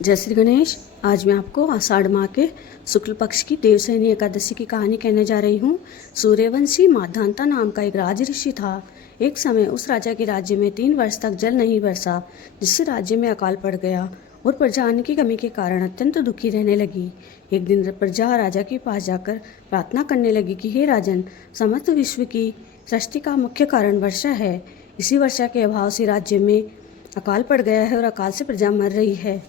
जय श्री गणेश। आज मैं आपको आषाढ़ माह के शुक्ल पक्ष की देवशयनी एकादशी की कहानी कहने जा रही हूँ। सूर्यवंशी माधानता नाम का एक राज ऋषि था। एक समय उस राजा के राज्य में 3 वर्ष तक जल नहीं बरसा, जिससे राज्य में अकाल पड़ गया और प्रजा अन्न की कमी के कारण अत्यंत दुखी रहने लगी। एक दिन प्रजा राजा के पास जाकर प्रार्थना करने लगी कि हे राजन, समस्त विश्व की सृष्टि का मुख्य कारण वर्षा है। इसी वर्षा के अभाव से राज्य में अकाल पड़ गया है और अकाल से प्रजा मर रही है।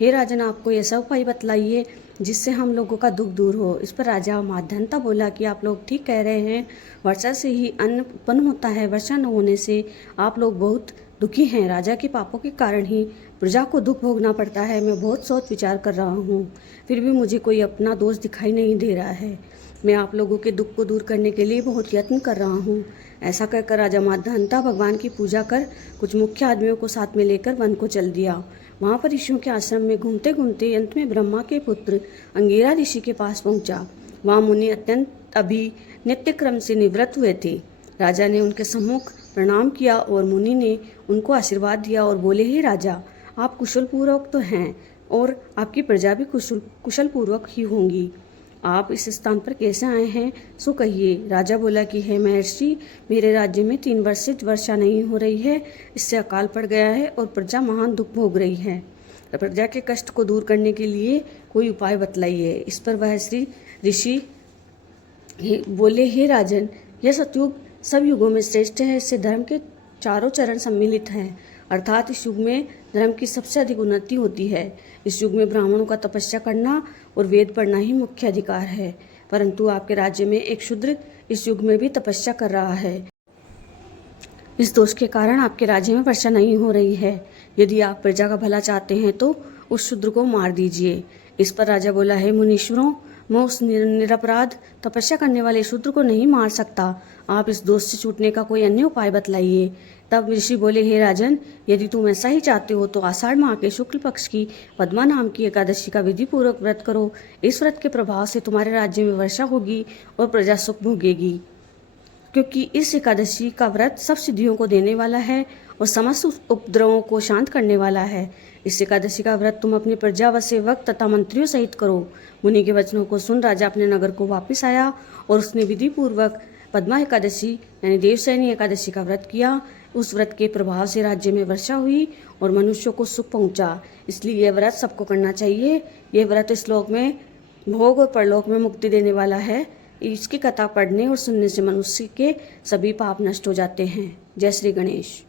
हे राजन, आपको ऐसा उपाय बतलाइए जिससे हम लोगों का दुख दूर हो। इस पर राजा माधनता बोला कि आप लोग ठीक कह रहे हैं, वर्षा से ही अन्न उत्पन्न होता है। वर्षा न होने से आप लोग बहुत दुखी हैं। राजा के पापों के कारण ही प्रजा को दुख भोगना पड़ता है। मैं बहुत सोच विचार कर रहा हूँ, फिर भी मुझे कोई अपना दोष दिखाई नहीं दे रहा है। मैं आप लोगों के दुख को दूर करने के लिए बहुत यत्न कर रहा हूँ। ऐसा कहकर राजा माधनता भगवान की पूजा कर कुछ मुख्य आदमियों को साथ में लेकर वन को चल दिया। वहाँ पर ऋषियों के आश्रम में घूमते घूमते अंत में ब्रह्मा के पुत्र अंगिरा ऋषि के पास पहुँचा। वहाँ मुनि अत्यंत अभी नित्य क्रम से निवृत्त हुए थे। राजा ने उनके सम्मुख प्रणाम किया और मुनि ने उनको आशीर्वाद दिया और बोले, हे राजा, आप कुशल पूर्वक तो हैं और आपकी प्रजा भी कुशल पूर्वक ही होंगी। आप इस स्थान पर कैसे आए हैं, सो कहिए। राजा बोला कि हे महर्षि, मेरे राज्य में 3 वर्ष से वर्षा नहीं हो रही है, इससे अकाल पड़ गया है और प्रजा महान दुख भोग रही है। प्रजा के कष्ट को दूर करने के लिए कोई उपाय बतलाइए। इस पर वह श्री ऋषि बोले, हे राजन, यह सतयुग सब युगों में श्रेष्ठ है। इससे धर्म के चारों चरण सम्मिलित हैं, अर्थात इस युग में धर्म की सबसे अधिक उन्नति होती है। इस युग में ब्राह्मणों का तपस्या करना और वेद पढ़ना ही मुख्य अधिकार है, परंतु आपके राज्य में एक शूद्र इस युग में भी तपस्या कर रहा है। इस दोष के कारण आपके राज्य में वर्षा नहीं हो रही है। यदि आप प्रजा का भला चाहते हैं तो उस शूद्र को मार दीजिए। इस पर राजा बोला, है मुनीश्वरों, मैं उस निरपराध तपस्या करने वाले शूद्र को नहीं मार सकता। आप इस दोष से छूटने का कोई अन्य उपाय बतलाइए। तब ऋषि बोले, हे राजन, यदि तुम ऐसा ही चाहते हो तो आषाढ़ माह के शुक्ल पक्ष की पद्मा नाम की एकादशी का विधि पूर्वक व्रत करो। इस व्रत के प्रभाव से तुम्हारे राज्य में वर्षा होगी और प्रजा सुख भोगेगी, क्योंकि इस एकादशी का व्रत सब सिद्धियों को देने वाला है और समस्त उपद्रवों को शांत करने वाला है। इस एकादशी का व्रत तुम अपनी प्रजा व सेवक तथा मंत्रियों सहित करो। मुनि के वचनों को सुन राजा अपने नगर को वापस आया और उसने विधि पूर्वक पद्मा एकादशी यानी देवशयनी एकादशी का व्रत किया। उस व्रत के प्रभाव से राज्य में वर्षा हुई और मनुष्यों को सुख पहुंचा। इसलिए यह व्रत सबको करना चाहिए। यह व्रत इस लोक में भोग और परलोक में मुक्ति देने वाला है। इसकी कथा पढ़ने और सुनने से मनुष्य के सभी पाप नष्ट हो जाते हैं। जय श्री गणेश।